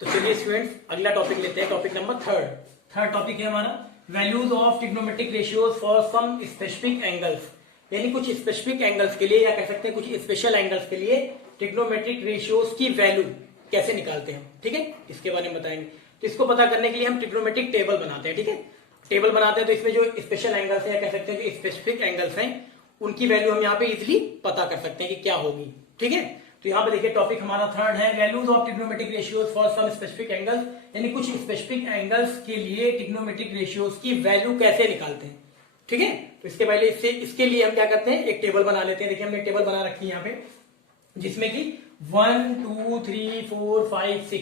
तो चलिए स्टूडेंट्स अगला टॉपिक लेते हैं, टॉपिक नंबर थर्ड टॉपिक है हमारा values of trigonometric ratios for some specific angles. यानी कुछ स्पेसिफिक एंगल्स के लिए या कह सकते हैं कुछ स्पेशल एंगल्स के लिए ट्रिग्नोमेट्रिक रेशियोज की वैल्यू कैसे निकालते हैं। ठीक है, इसके बारे में बताएंगे। तो इसको पता करने के लिए हम ट्रिग्नोमेट्रिक टेबल बनाते हैं। ठीक है, टेबल बनाते हैं तो इसमें जो स्पेशल एंगल्स है या कह सकते हैं जो स्पेसिफिक एंगल्स हैं उनकी वैल्यू हम यहाँ पे इजिली पता कर सकते हैं कि क्या होगी। ठीक है, तो यहाँ पे देखिए टॉपिक हमारा थर्ड है values of trigonometric ratios for some specific angles. यानी कुछ स्पेसिफिक एंगल्स के लिए ट्रिग्नोमेट्रिक रेशियोज की वैल्यू कैसे निकालते हैं। ठीक है, तो इसके पहले इसके लिए हम क्या करते हैं, एक टेबल बना लेते हैं। देखिए हमने टेबल बना रखी है यहाँ पे, जिसमें कि 1 2 3 4 5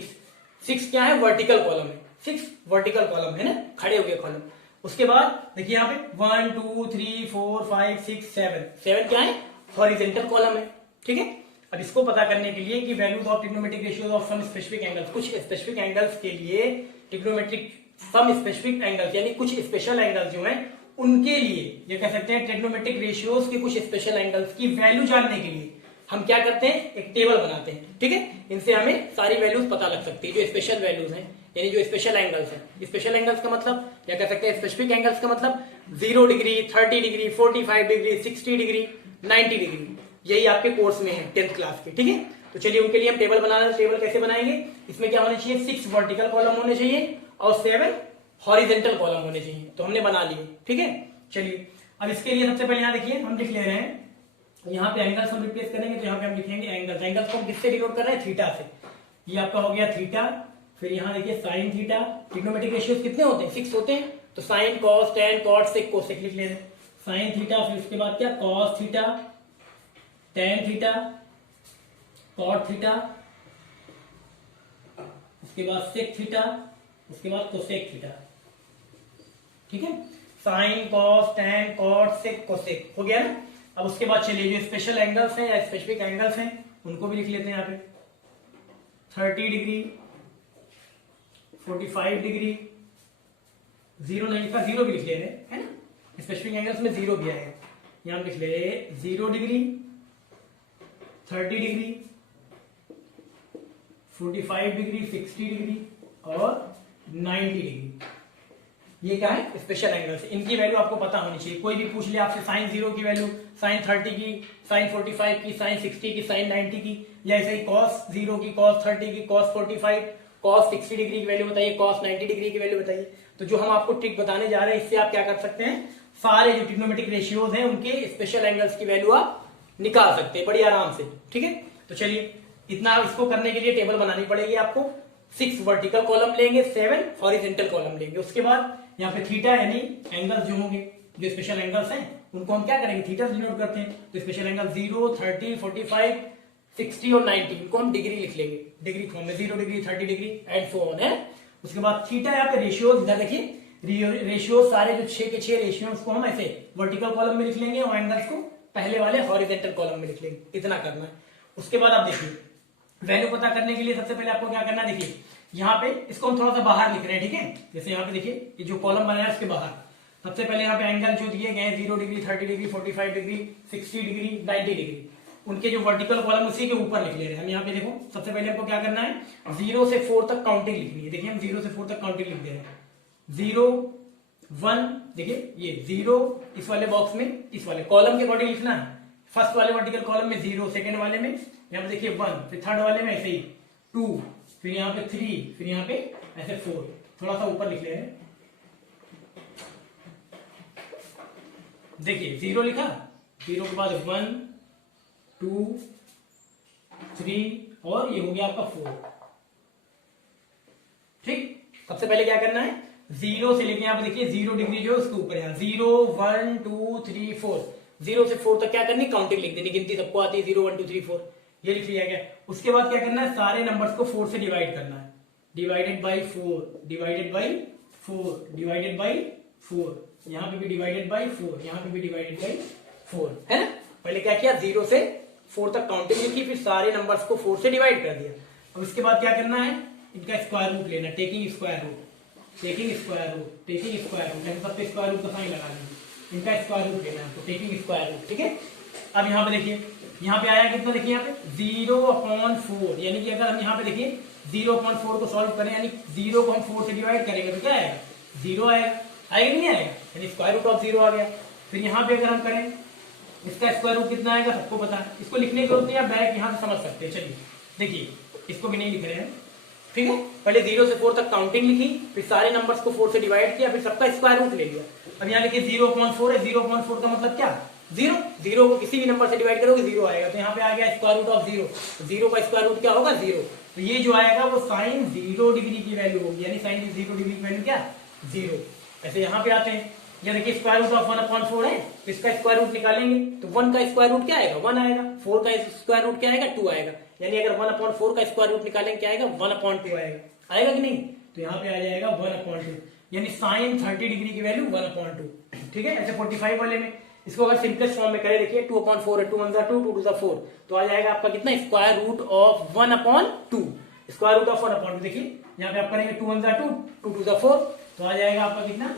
6 क्या है, वर्टिकल कॉलम है। 6 वर्टिकल कॉलम है ना, खड़े हुए कॉलम। उसके बाद देखिए यहाँ पे 1 2 3 4 5 6 7 क्या है, हॉरिजेंटल कॉलम है। ठीक है, अब इसको पता करने के लिए कि values of trigonometric ratios of some specific angles, कुछ स्पेसिफिक एंगल्स के लिए ट्रिग्नोमेट्रिक सम स्पेसिफिक एंगल्स यानी कुछ स्पेशल एंगल्स जो हैं उनके लिए ये कह सकते हैं ट्रिग्नोमेट्रिक रेशियोज के कुछ स्पेशल एंगल्स की वैल्यू जानने के लिए हम क्या करते हैं, एक टेबल बनाते हैं। ठीक है, इनसे हमें सारी वैल्यूज पता लग सकती है जो स्पेशल वैल्यूज हैं, यानी जो स्पेशल एंगल्स हैं। स्पेशल एंगल्स का मतलब या कह सकते हैं स्पेसिफिक एंगल्स का मतलब 0 degree 30 degree 45 degree 60 degree 90 degree, यही आपके कोर्स में है 10th क्लास के। ठीक है, तो चलिए उनके लिए हम टेबल बना रहे हैं। टेबल कैसे बनाएंगे, इसमें क्या होने चाहिए, 6 वर्टिकल कॉलम होने चाहिए और 7 हॉरिजेंटल कॉलम होने चाहिए। तो हमने बना लिए। ठीक है, चलिए अब इसके लिए सबसे पहले यहाँ देखिए हम लिख ले रहे हैं, यहाँ पे एंगल्स हम रिप्लेस करेंगे तो यहाँ पे हम लिखेंगे एंगल्स को हम किससे डिनोट कर रहे हैं, थीटा से। ये आपका हो गया थीटा। फिर यहाँ देखिए साइन थीटा। ट्रिग्नोमेट्रिक रेशियोज कितने होते हैं, 6 होते हैं। तो sine cos tan cot sec cosec लिख ले रहे हैं, साइन थीटा। फिर उसके बाद क्या, cos theta, tan theta, cot theta, उसके बाद सेक थीटा, उसके बाद कोसेक थीटा। ठीक है, sine cos tan cot sec cosec हो गया ना। अब उसके बाद चलिए जो स्पेशल एंगल्स हैं या स्पेसिफिक एंगल्स हैं उनको भी लिख लेते हैं यहाँ पे। 30 डिग्री 45 डिग्री, 0 नहीं लिखा, 0 भी लिख ले रहे हैं, है ना। स्पेसिफिक एंगल्स में 0 भी आएगा। यहाँ हम लिख ले रहे 0 डिग्री 30 डिग्री 45 डिग्री 60 डिग्री और 90 डिग्री। ये क्या है, स्पेशल एंगल्स। इनकी वैल्यू आपको पता होनी चाहिए। कोई भी पूछ ले आपसे साइन 0 की वैल्यू, साइन 30 की, साइन 45 की, साइन 60 की, साइन 90 की, या ऐसे ही कॉस 0 की, कॉस 30 की, कॉस 45, कॉस 60 डिग्री की वैल्यू बताइए, कॉस 90 डिग्री की वैल्यू बताइए। तो जो हम आपको ट्रिक बताने जा रहे हैं इससे आप क्या कर सकते हैं, सारे जो ट्रिग्नोमेट्रिक रेशियोज हैं उनके स्पेशल एंगल्स की वैल्यू आप निकाल सकते हैं बड़ी आराम से। ठीक है, तो चलिए इतना इसको करने के लिए टेबल बनानी पड़ेगी आपको। 6 वर्टिकल कॉलम लेंगे, 7 हॉरिजेंटल कॉलम लेंगे। उसके बाद यहाँ पे थीटा यानी एंगल्स जो होंगे, जो स्पेशल एंगल्स हैं उनको हम क्या करेंगे, थीटा से डिनोट करते हैं। तो स्पेशल एंगल 0 30 45 60 और 90 इनको हम डिग्री लिख लेंगे, डिग्री फॉर्म में 0 degree 30 degree and so on है। उसके बाद थीटा यहाँ पे रेशियोज, इधर देखिए रेशियो सारे जो 6 के 6 रेशियोज को हम ऐसे वर्टिकल कॉलम में लिख लेंगे और एंगल्स को पहले वाले हॉरिजेंटल कॉलम में लिख लेंगे। इतना करना है। उसके बाद आप देखिए वैल्यू पता करने के लिए सबसे पहले आपको क्या करना है, देखिए यहाँ पे इसको हम थोड़ा सा बाहर लिख रहे हैं। ठीक है, जैसे यहाँ पे देखिए ये जो कॉलम बनाया है उसके बाहर सबसे पहले यहाँ पे एंगल जो दिए गए 0 degree 30 degree 45 degree 60 degree 90 degree, उनके जो वर्टिकल कॉलम उसी के ऊपर लिख ले रहे हैं हम। यहाँ पे देखो सबसे पहले हमको क्या करना है, 0 से 4 तक काउंटिंग लिखनी है। देखिए हम 0 से 4 तक काउंटिंग लिख दे रहे हैं। 0 1, देखिए ये 0 इस वाले बॉक्स में, इस वाले कॉलम के अकॉर्डिंग लिखना है। फर्स्ट वाले वर्टिकल कॉलम में 0, सेकंड वाले में यहाँ पे देखिए 1, फिर थर्ड वाले में ऐसे ही 2, फिर यहाँ पे 3, फिर यहाँ पे ऐसे 4। थोड़ा सा ऊपर लिख ले रहे हैं। देखिए 0 लिखा, 0 के बाद 1 2 3 और ये हो गया आपका 4। ठीक, सबसे पहले क्या करना है, 0 से लेके यहाँ पे देखिए 0 डिग्री जो उसके ऊपर है 0 1 2 3 4, 0 से 4 तक क्या करनी, काउंटिंग लिख देनी, गिनती सबको आती है 0 1 2 3 4, ये लिख लिया गया। उसके बाद क्या करना है, सारे नंबर्स को 4 से डिवाइड करना है। Divided by 4 divided by 4 divided by 4, यहाँ पे भी डिवाइडेड बाई 4, यहाँ पे भी डिवाइडेड बाई 4, है ना। पहले क्या किया, 0 से 4 तक काउंटिंग लिखी, फिर सारे नंबर्स को 4 से डिवाइड कर दिया। अब उसके बाद क्या करना है, इनका स्क्वायर रूट लेना, taking square root, taking square root, taking square root, सब पे स्क्वायर रूट का साइन लगा देंगे। इनका स्क्वायर रूट लेना है, तो टेकिंग स्क्वायर रूट। ठीक है, अब यहाँ पे देखिए यहाँ पे आया कितना, देखिए यहाँ पे 0/4, यानी कि अगर हम यहाँ पे देखिए 0/4 को सॉल्व करें, यानी 0 को हम 4 से डिवाइड करेंगे तो क्या आएगा, 0 आएगा, आएगा नहीं आएगा, यानी स्क्वायर रूट ऑफ 0 आ गया। फिर यहाँ पे अगर हम करें इसका स्क्वायर रूट कितना आएगा सबको पता है, इसको लिखने की जरूरत नहीं है, डायरेक्ट यहाँ से समझ सकते हैं। चलिए देखिए, इसको भी नहीं लिख रहे हैं, ठीक है। पहले 0 से 4 तक काउंटिंग लिखी, फिर सारे नंबर्स को 4 से डिवाइड किया, फिर सबका स्क्वायर रूट ले लिया। अब यहाँ देखिए 0/4 है, 0/4 का मतलब क्या, 0। 0 को किसी भी नंबर से डिवाइड करोगे 0 आएगा, तो यहाँ पे आ गया स्क्वायर रूट ऑफ 0। 0 का स्क्वायर रूट क्या होगा, 0। तो ये जो आएगा वो साइन 0 डिग्री की वैल्यू होगी, यानी साइन 0 डिग्री की वैल्यू क्या, 0। ऐसे यहाँ पे आते हैं, या देखिए स्क्वायर रूट ऑफ 1/4 है, तो इसका स्क्वायर रूट निकालेंगे तो 1 का स्क्वायर रूट क्या आएगा, 1 आएगा। 4 का स्क्वायर रूट क्या आएगा, 2 आएगा। यानी अगर 1/4 का स्क्वायर रूट निकालेंगे क्या आएगा, 1/2 आएगा, आएगा कि नहीं। तो यहाँ पे आ जाएगा 1/2, यानी साइन 30 डिग्री की वैल्यू 1/2, ठीक है। ऐसे 45 वाले में इसको अगर सिंपलेस्ट फॉर्म में करें, देखिए 2/4 है, 2 1 2, 2 2 4, तो आ जाएगा आपका कितना, square root of 1/2। Square root of 1/2, देखिए यहाँ पे आप करेंगे 2 1 2, 2 2 4, तो आ जाएगा आपका कितना,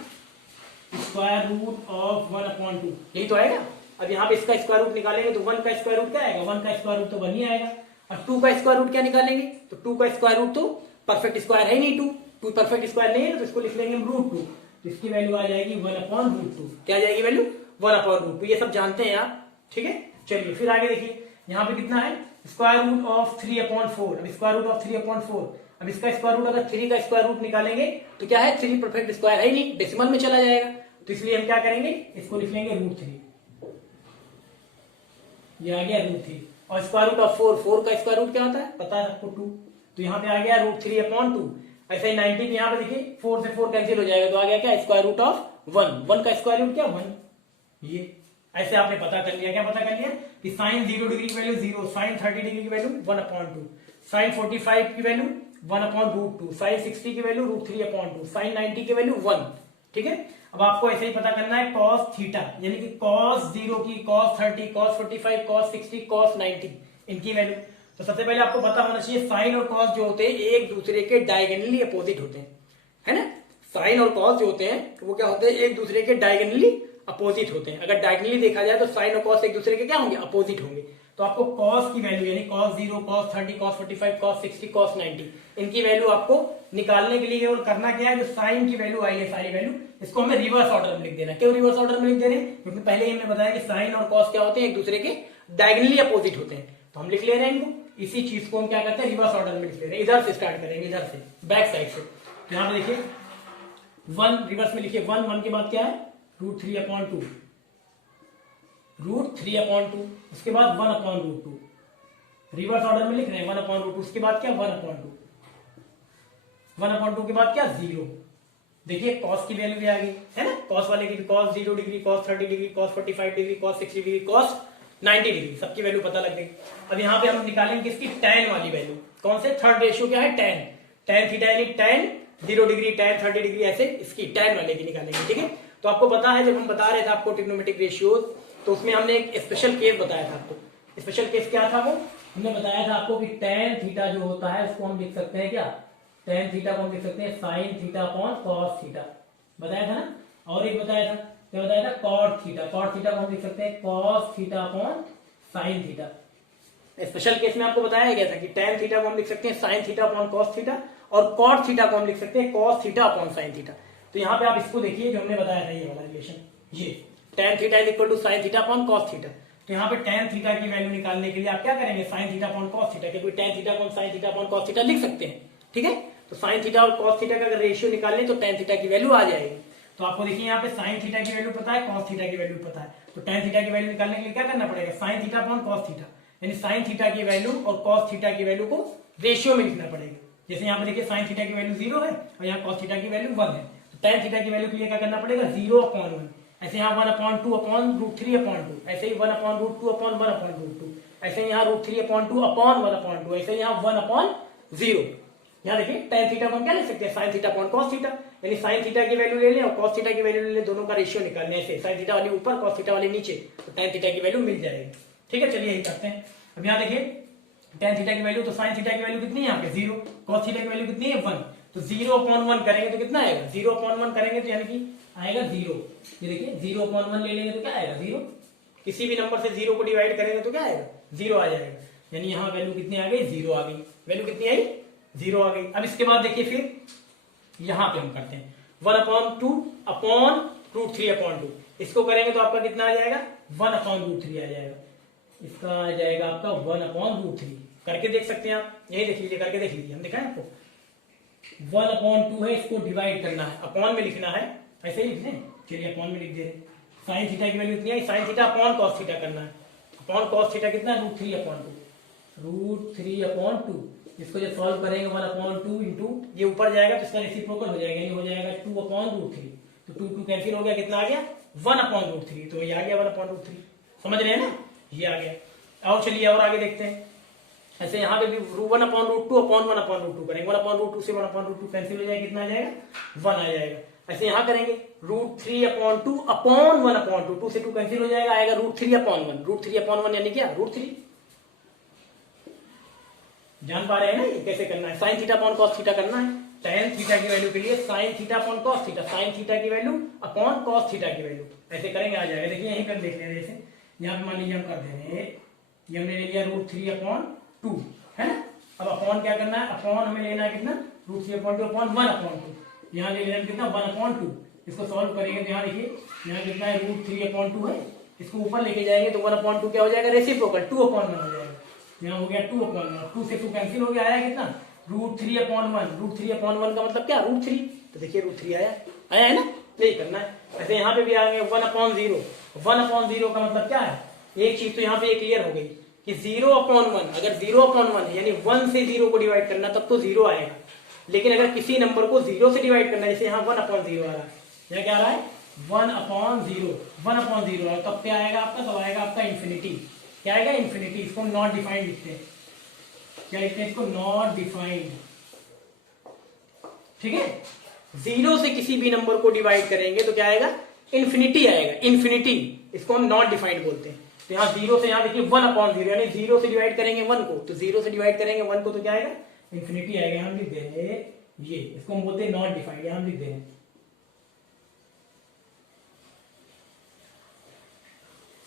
स्क्वायर रूट ऑफ 1/2, यही तो आएगा। अब यहाँ पे इसका स्क्वायर रूट निकालेंगे तो 1 का स्क्वायर रूट क्या आएगा, 1 का स्क्वायर रूट तो 1 ही आएगा। और 2 का स्क्वायर रूट क्या निकालेंगे, तो 2 का स्क्वायर रूट तो परफेक्ट स्क्वायर है नहीं, 2 परफेक्ट स्क्वायर नहीं है, तो इसको लिख लेंगे हम √2, तो इसकी वैल्यू आ जाएगी 1/√2। क्या आ जाएगी वैल्यू, 1/√2। ये सब जानते हैं आप, ठीक है। चलिए फिर आगे देखिए, यहाँ पे कितना है, स्क्वायर रूट ऑफ 3/4। अब स्क्वायर रूट ऑफ 3/4, अब इसका स्क्वायर रूट, अगर 3 का स्क्वायर रूट निकालेंगे तो क्या है, 3 परफेक्ट स्क्वायर है ही नहीं, डेसिमल में चला जाएगा, तो इसलिए हम क्या करेंगे, इसको लिख लेंगे √3, ये आ गया √3। और स्क्वायर रूट ऑफ 4 का स्क्वायर रूट क्या होता है, पता है आपको, 2, तो यहाँ पे आ गया √3/2। ऐसे ही 90 यहाँ पे देखिए 4 से 4 कैंसिल हो जाएगा, तो आ गया क्या, स्क्वायर रूट ऑफ 1 का स्क्वायर रूट क्या, 1। ये ऐसे आपने पता कर लिया, क्या पता कर लिया, कि साइन 0 डिग्री की वैल्यू 0, साइन 30 डिग्री की वैल्यू 1/2, साइन 45 की वैल्यू 1/√2, साइन 60 की वैल्यू √3/2, साइन 90 की वैल्यू 1, ठीक है। अब आपको ऐसे ही पता करना है cos थीटा, यानी कि cos 0 की, cos 30, cos 45, cos 60, cos 90, इनकी वैल्यू। तो सबसे पहले आपको पता होना चाहिए साइन और cos जो होते हैं एक दूसरे के डायगोनली अपोजिट होते हैं, है ना। साइन और cos जो होते हैं वो क्या होते हैं, एक दूसरे के डायगोनली अपोजिट होते हैं। अगर डायगोनली देखा जाए तो साइन और cos एक दूसरे के क्या होंगे, अपोजिट होंगे। तो आपको cos की वैल्यू, यानी cos 0, cos 30, cos 45, cos 60, cos 90, इनकी वैल्यू आपको निकालने के लिए और करना क्या है, जो साइन की वैल्यू आई है सारी वैल्यू, इसको हमें रिवर्स ऑर्डर में लिख देना। क्यों रिवर्स ऑर्डर में लिख दे रहे हैं, क्योंकि पहले ही हमने बताया कि साइन और cos क्या होते हैं, एक दूसरे के डायगोनली अपोजिट होते हैं, तो हम लिख ले रहे हैं इनको। इसी चीज को हम क्या करते हैं, रिवर्स ऑर्डर में लिख ले रहे हैं। इधर से स्टार्ट करेंगे, इधर से बैक साइड से। तो यहाँ पे देखिए 1 रिवर्स में लिखिए, 1 के बाद क्या है, √3/2, √3/2, उसके बाद 1/√2, रिवर्स ऑर्डर में लिख रहे हैं 1/√2, उसके बाद क्या, 1/2, 1/2 के बाद क्या, 0। देखिए cos की वैल्यू भी आ गई है ना, cos वाले की भी, cos 0 degree, cos 30 degree, cos 45 degree, cos 60 degree, cos 90 degree, सबकी वैल्यू पता लग गई। अब यहाँ पे हम निकालेंगे इसकी tan वाली वैल्यू, कौन से, थर्ड रेशियो क्या है, tan थीटा, यानी tan 0 डिग्री, tan 30 डिग्री, ऐसे इसकी tan वाले की निकालेंगे, ठीक है। तो आपको पता है जब हम बता रहे थे आपको ट्रिग्नोमेट्रिक रेशियोज, तो उसमें हमने एक स्पेशल केस बताया था आपको। स्पेशल केस क्या था, वो हमने बताया था आपको कि tan थीटा जो होता है उसको हम लिख सकते हैं क्या, tan थीटा को हम लिख सकते हैं sin theta upon cos theta, बताया था ना। और एक बताया था, क्या बताया था, cot थीटा को हम लिख सकते हैं cos theta upon sin theta. Special case में आपको बताया गया था कि tan थीटा को हम लिख सकते हैं sin theta upon cos theta, और cot थीटा को हम लिख सकते हैं cos theta upon sin theta. तो यहाँ पे आप इसको देखिए, जो हमने बताया था ये वाला रिलेशन, ये tan theta is equal to sin theta upon cos theta. तो यहाँ पे tan थीटा की वैल्यू निकालने के लिए आप क्या करेंगे, sin theta upon cos theta, क्योंकि tan theta upon sin theta upon cos theta लिख सकते हैं, ठीक है। तो sin थीटा और cos थीटा का अगर रेशियो निकालें तो tan थीटा की वैल्यू आ जाएगी। तो आपको देखिए यहाँ पे sin थीटा की वैल्यू पता है, cos थीटा की वैल्यू पता है, तो tan थीटा की वैल्यू निकालने के लिए क्या करना पड़ेगा, sin theta upon cos theta, यानी sin थीटा की वैल्यू और cos थीटा की वैल्यू को रेशियो में लिखना पड़ेगा। जैसे यहाँ पे देखिए sin थीटा की वैल्यू 0 है और यहाँ cos थीटा की वैल्यू 1 है, तो tan थीटा की वैल्यू के लिए क्या करना पड़ेगा, 0/1, ऐसे यहाँ 1/2 अपॉन √3/2, ऐसे ही 1/√2 अपॉन 1/√2, ऐसे यहाँ √3/2 अपॉन 1/2, ऐसे यहाँ 1/0। यहाँ देखिए tan थीटा को हम क्या लिख सकते हैं, sin theta upon cos theta, यानी sin थीटा की वैल्यू ले लें और cos थीटा की वैल्यू ले लें, दोनों का रेशियो निकालने से, sin थीटा वाली ऊपर cos थीटा वाली नीचे, तो tan थीटा की वैल्यू मिल जाएगी, ठीक है। चलिए यही करते हैं। अब यहाँ देखिए tan थीटा की वैल्यू, तो sin थीटा की वैल्यू कितनी है यहाँ पे, 0, cos थीटा की वैल्यू कितनी है, 1, तो 0/1 करेंगे तो कितना आएगा, 0/1 करेंगे तो यानी कि आएगा 0। ये देखिए 0/1 ले लेंगे तो क्या आएगा, 0। किसी भी नंबर से 0 को डिवाइड करेंगे तो क्या आएगा, जीरो आ जाएगा, यानी यहाँ वैल्यू कितनी आ गई, जीरो आ गई, वैल्यू कितनी आई, जीरो आ गई। अब इसके बाद देखिए फिर यहाँ पे हम करते हैं 1/2 अपॉन √3/2, इसको करेंगे तो आपका कितना आ जाएगा, 1/√3 आ जाएगा, इसका आ जाएगा आपका 1/√3। करके देख सकते हैं आप, यही देख लीजिए, करके देख लीजिए, हम दिखाएं आपको। 1/2 है, इसको डिवाइड करना है, अपॉन में लिखना है, ऐसे ही लिख दें, चलिए अपॉन में लिख दे रहे। साइन थीटा की वैल्यू इतनी आई, sine theta upon cos theta करना है, अपॉन कॉस थीटा कितना है, √3/2, इसको जब सॉल्व करेंगे 1/2 इंटू ये ऊपर जाएगा तो इसका रेसिप्रोकल हो जाएगा, यानी हो जाएगा 2/√3, तो 2 कैंसिल हो गया, कितना आ गया 1/√3, तो ये आ गया 1/√3, समझ रहे हैं ना, ये आ गया। और चलिए और आगे देखते हैं, ऐसे यहाँ पे भी 1/√2 अपॉन 1/√2 करेंगे, 1/√2 से 1/√2 कैंसिल हो जाएगा, कितना आ जाएगा 1 आ जाएगा। ऐसे यहाँ करेंगे √3/2 अपॉन 1/2, 2 से 2 कैंसिल हो जाएगा, आएगा √3/1, √3/1 यानी क्या √3। जान पा रहे हैं ना ये कैसे करना है, sign theta upon cos theta करना है, tan थीटा की वैल्यू के लिए sign theta upon cos theta, sine theta की वैल्यू अपॉन कॉस थीटा की वैल्यू, ऐसे करेंगे आ जाएगा। देखिए यहीं पर देख लेंगे, जैसे यहाँ पे मान लीजिए हम कर दे रहे हैं, ये हमने ले लिया √3/2 है ना, अब अपॉन क्या करना है, अपॉन हमें लेना है कितना, √3/2 अपॉन 1/2, यहाँ ले लेना कितना 1/2, इसको सॉल्व करेंगे तो यहाँ देखिए यहाँ कितना है √3/2 है, इसको ऊपर लेके जाएंगे तो 1/2 क्या हो जाएगा, रेसिप्रोकल 2/1 हो जाएगा, यहाँ हो गया 2/1, 2 से 2 कैंसिल हो गया, आया कितना √3/1, √3/1 का मतलब क्या √3, तो देखिए √3 आया है ना, यही करना है। ऐसे यहाँ पे भी आएंगे 1/0, 1/0 का मतलब क्या है, एक चीज तो यहाँ पे क्लियर हो गई कि 0/1, अगर 0/1 यानी 1 से 0 को डिवाइड करना तब तो 0 आएगा, लेकिन अगर किसी नंबर को 0 से डिवाइड करना है, जैसे यहाँ 1/0 आ रहा है, यहाँ क्या आ रहा है 1/0, 1/0 तब क्या आएगा आपका, तब आएगा आपका इंफिनिटी, क्या आएगा इंफिनिटी, इसको नॉट डिफाइंड लिखते हैं, क्या लिखते हैं इसको, नॉट डिफाइंड, ठीक है। 0 से किसी भी नंबर को डिवाइड करेंगे तो क्या आएगा, इंफिनिटी आएगा, इंफिनिटी, इसको हम नॉट डिफाइंड बोलते हैं। तो यहाँ 0 से यहाँ देखिए 1/0, यानी 0 से डिवाइड करेंगे 1 को, तो 0 से डिवाइड करेंगे 1 को तो क्या आएगा, इंफिनिटी आएगा, हम लिख दे रहे हैं ये, इसको हम बोलते हैं नॉट डिफाइंड, यहाँ हम लिख दे रहे हैं,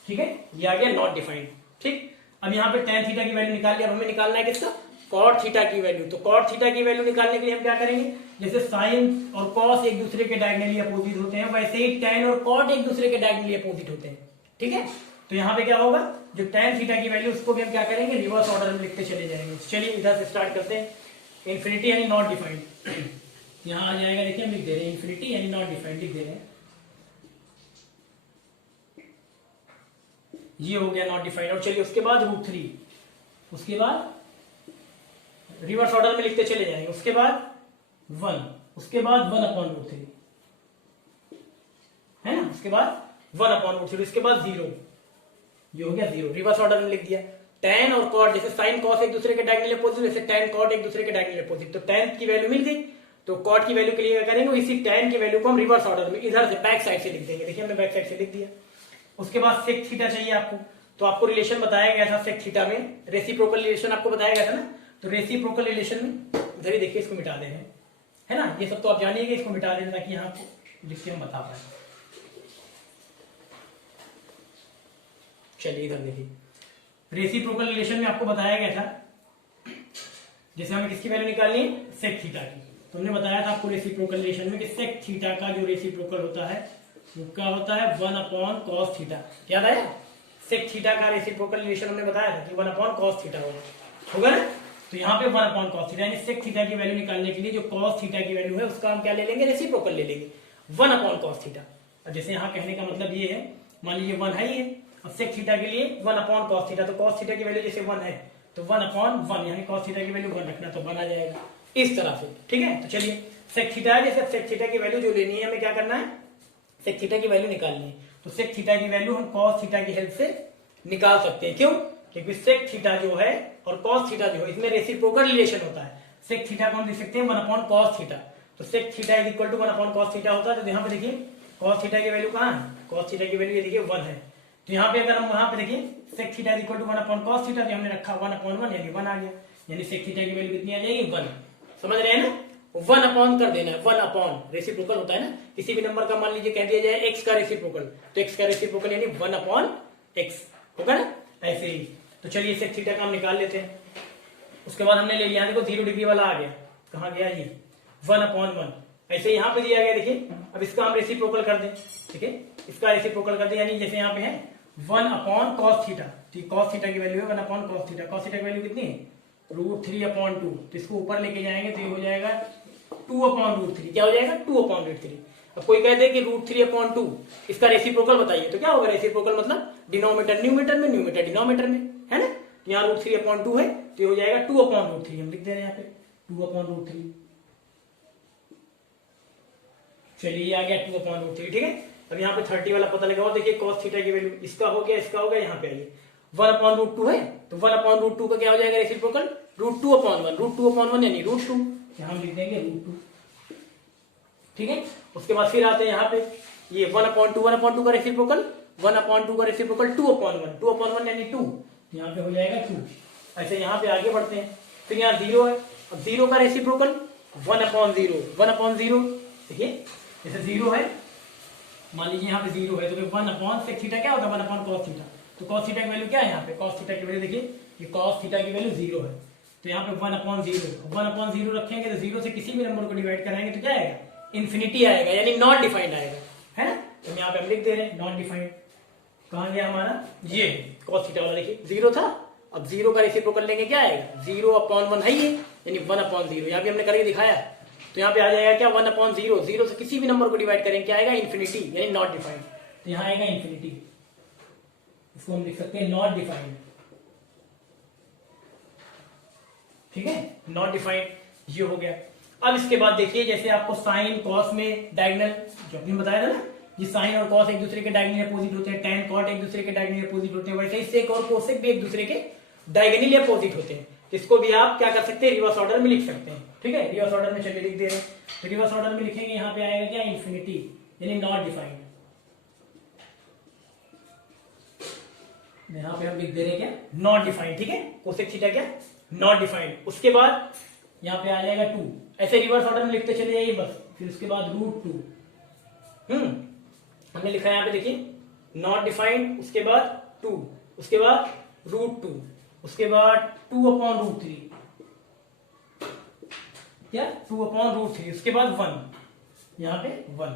ठीक है, ये आ गया नॉट डिफाइंड, ठीक। अब यहाँ पे tan थीटा की वैल्यू निकाल लिया, अब हमें निकालना है किसका, cot थीटा की वैल्यू, तो cot थीटा की वैल्यू निकालने के लिए हम क्या करेंगे, जैसे साइन और cos एक दूसरे के डायगोनली अपोजिट होते हैं, वैसे ही tan और cot एक दूसरे के डायगोनली अपोजिट होते हैं, ठीक है। तो यहाँ पे क्या होगा, जो tan थीटा की वैल्यू उसको भी हम क्या करेंगे, रिवर्स ऑर्डर में लिखते चले जाएंगे। चलिए इधर से स्टार्ट करते हैं, इंफिनिटी यानी नॉट डिफाइंड, यहाँ आ जाएगा, देखिए हम लिख दे रहे हैं इंफिनिटी यानी नॉट डिफाइंड, लिख दे रहे हैं, ये हो गया नॉट डिफाइंड। और चलिए उसके बाद √3, उसके बाद रिवर्स ऑर्डर में लिखते चले जाएंगे, उसके बाद 1, उसके बाद 1/√3 है ना, उसके बाद 1/√3, इसके बाद 0, ये हो गया 0, रिवर्स ऑर्डर में लिख दिया। tan और cot, जैसे sin cos एक दूसरे के डायगोनली अपोजिट, जैसे tan cot एक दूसरे के डायगोनली अपोजिट, तो tan की वैल्यू मिल गई, तो cot की वैल्यू के लिए क्या करेंगे, इसी tan की वैल्यू को हम रिवर्स ऑर्डर में इधर से बैक साइड से लिख देंगे, देखिए हमने बैक साइड से लिख दिया। उसके बाद सेक थीटा चाहिए आपको, तो आपको रिलेशन बताया गया था सेक थीटा में, रेसिप्रोकल रिलेशन आपको बताया गया था ना, तो रेसिप्रोकल रिलेशन में इधर ही देखिए, इसको मिटा दे रहे हैं, है ना, ये सब तो आप जानिए, इसको मिटा देना ताकि यहाँ आपको लिख के हम बता पाए। चलिए इधर देखिए, रेसिप्रोकल रिलेशन में आपको बताया गया था, जैसे हमें किसकी वैल्यू निकालनी है, सेक थीटा की, तो हमने बताया था आपको रेसिप्रोकल रिलेशन में कि सेक थीटा का जो रेसिप्रोकल होता है वो क्या होता है, 1/cos थीटा, याद आया, सेक थीटा का रेसिप्रोकल रिलेशन हमने बताया था कि 1/cos थीटा होगा ना, तो यहाँ पे 1/cos थीटा, यानी सेक थीटा की वैल्यू निकालने के लिए जो cos थीटा की वैल्यू है उसका हम क्या ले लेंगे, रेसिप्रोकल ले लेंगे 1/cos थीटा। अब जैसे यहाँ कहने का मतलब ये है, मान लीजिए 1 है ही है, अब सेक थीटा के लिए 1/cos थीटा, तो cos थीटा की वैल्यू जैसे 1 है तो 1/1, यानी cos थीटा की वैल्यू 1 रखना, तो 1 आ जाएगा इस तरह से, ठीक है। तो चलिए सेक थीटा है, जैसे सेक थीटा की वैल्यू जो लेनी है हमें क्या करना है, सेक थीटा की वैल्यू निकालनी है, तो सेक थीटा की वैल्यू हम cos थीटा की हेल्प से निकाल सकते हैं, क्यों, क्योंकि सेक थीटा जो है और cos थीटा जो है इसमें रेसिप्रोकल रिलेशन होता है, सेक थीटा को हम लिख सकते हैं 1/cos थीटा, तो sec theta is equal to 1/cos theta होता है। तो यहाँ पे देखिए cos थीटा की वैल्यू कहाँ है, cos थीटा की वैल्यू ये देखिए 1 है, तो यहाँ पे अगर हम वहां पे देखिए sec theta is equal to 1/cos theta, तो हमने रखा 1/1 यानी 1 आ गया, यानी सेक थीटा की वैल्यू कितनी आ जाएगी, 1, समझ रहे हैं ना, 1 कर देना है, 1 रेसिप्रोकल होता है ना, किसी भी नंबर का मान लीजिए कह दिया जाए x का रेसिप्रोकल, तो x का रेसिप्रोकल यानी 1/x होगा ना, ऐसे ही। तो चलिए सेक थीटा का हम निकाल लेते हैं। उसके बाद हमने ले लिया, देखो 0 डिग्री वाला आ गया, कहाँ गया ये 1/1। ऐसे यहाँ पे दिया गया, देखिए अब इसका हम रेसिप्रोकल कर दें, ठीक है, इसका रेसिप्रोकल कर दें, यानी जैसे यहाँ पे है 1/cos थीटा, ठीक, cos थीटा की वैल्यू है 1/cos थीटा। cos थीटा की वैल्यू कितनी है √3/2, तो इसको ऊपर लेके जाएंगे तो ये हो जाएगा 2/√3। क्या हो जाएगा 2/√3। अब कोई कहते हैं कि √3/2 इसका रेसिप्रोकल बताइए, तो क्या होगा रेसिप्रोकल मतलब डिनोमिनेटर न्यूमिनेटर में, न्यूमिनेटर डिनोमिनेटर में, है ना। तो यहाँ √3/2 है तो ये हो जाएगा 2/√3, हम लिख दे रहे हैं यहाँ पे 2/√3। चलिए आ गया 2/√3, ठीक है। अब यहाँ पे 30 वाला पता लगा, और देखिए cos थीटा की वैल्यू इसका हो गया, इसका हो गया, यहाँ पे आइए 1/√2 है तो 1/√2 का क्या हो जाएगा रेसिप्रोकल √2/1, √2/1 यानी √2, यहाँ हम लिख देंगे √2, ठीक है। उसके बाद फिर आते हैं यहाँ पे ये 1/2 का रेसिप्रोकल 1/2 का रेसिप्रोकल 2/1 यानी 2, यहाँ पे हो जाएगा 2। ऐसे यहाँ पे आगे बढ़ते हैं, फिर यहाँ 0 है, अब 0 का रेसिप्रोकल 1/0, देखिए जैसे 0 है, मान लीजिए यहाँ पे 0 है तो 1/sec थीटा क्या होता है 1/cos थीटा। तो cos थीटा की वैल्यू क्या है यहाँ पे, cos थीटा की वैल्यू देखिए ये cos थीटा की वैल्यू 0 है, तो यहाँ पे 1/0 रखेंगे तो 0 से किसी भी नंबर को डिवाइड कराएंगे तो क्या आएगा इन्फिनिटी आएगा, यानी नॉट डिफाइंड आएगा, है ना। तो यहाँ पे हम लिख दे रहे हैं नॉट डिफाइंड। कहाँ गया हमारा ये cos थीटा वाला, देखिए 0 था, अब 0 का रेसिप्रोकल लेंगे क्या आएगा 0/1 है ये, यानी 1/0, यहाँ पे हमने करके दिखाया। तो यहाँ पे आ जाएगा क्या 1/0, 0 से किसी भी नंबर को डिवाइड करेंगे क्या आएगा इन्फिनिटी, यानी नॉट डिफाइंड। तो यहाँ आएगा इन्फिनिटी, इसको हम लिख सकते हैं नॉट डिफाइंड, ठीक है, नॉट डिफाइंड ये हो गया। अब इसके बाद देखिए जैसे आपको साइन कॉस में डायगोनल जो आपने बताया था ना, ये साइन और कॉस एक दूसरे के डायगोनल अपोजिट होते हैं, tan कॉट एक दूसरे के डायगोनल अपोजिट होते हैं, वैसे ही सेक और कोसेक भी एक दूसरे के डायगोनली अपोजिट होते हैं। इसको भी आप क्या कर सकते हैं रिवर्स ऑर्डर में लिख सकते हैं, ठीक है। रिवर्स ऑर्डर में चलिए लिख दे रहे हैं, तो रिवर्स ऑर्डर में लिखेंगे यहाँ पे आएगा क्या इन्फिनिटी, यानी नॉट डिफाइंड। यहाँ पे हम लिख दे रहे हैं क्या नॉट डिफाइंड, ठीक है, कोसेक थीटा क्या नॉट डिफाइंड। उसके बाद यहाँ पे आ जाएगा 2, ऐसे रिवर्स ऑर्डर में लिखते चले जाइए बस। फिर उसके बाद √2, हमने लिखा है यहाँ पे देखिए नॉट डिफाइंड, उसके बाद 2, उसके बाद √2, उसके बाद 2/√3, क्या 2/√3, उसके बाद 1, यहाँ पे 1।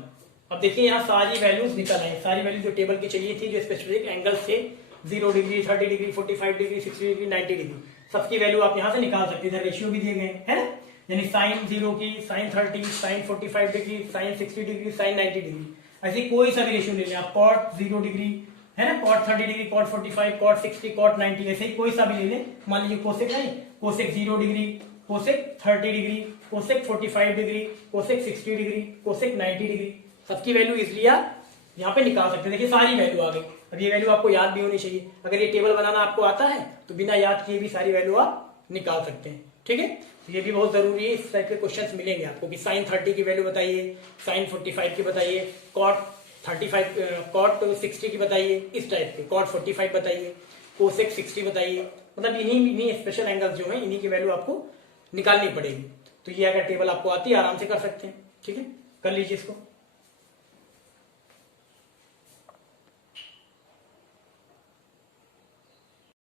अब देखिए यहाँ सारी वैल्यूज निकल आई, सारी वैल्यू जो टेबल की चाहिए थी, जो स्पेसिफिक एंगल्स थे 0 degree 30 degree 45 degree 60 degree 90 degree, सबकी वैल्यू आप यहाँ से निकाल सकते हैं। इधर रेशियो भी दिए गए हैं ना, यानी साइन 0 की, sine 30, sine 45 degree, sine 60 degree, sine 90 degree, ऐसे कोई सा भी रेशियो ले लें आप, कॉट 0 डिग्री है ना, cot 30 degree, cot 45, cot 60, cot 90, ऐसे ही कोई सा भी ले लें। मान लीजिए कोसेक है, cosec 0 degree, cosec 30 degree, cosec 45 degree, cosec 60 degree, cosec 90 degree, सबकी वैल्यू इसलिए आप यहाँ पे निकाल सकते हैं। देखिए सारी वैल्यू आ गई। अब ये वैल्यू आपको याद भी होनी चाहिए, अगर ये टेबल बनाना आपको आता है तो बिना याद किए भी सारी वैल्यू आप निकाल सकते हैं, ठीक है। तो ये भी बहुत जरूरी है, इस टाइप के क्वेश्चंस मिलेंगे आपको कि साइन 30 की वैल्यू बताइए, साइन 45 की बताइए, कॉट 35, कॉट 60 की बताइए, इस टाइप के कॉट 45 बताइए, कोसेक 60 बताइए, मतलब इन्हीं स्पेशल एंगल्स जो है इन्हीं की वैल्यू आपको निकालनी पड़ेगी। तो ये अगर टेबल आपको आती है आराम से कर सकते हैं, ठीक है, कर लीजिए इसको।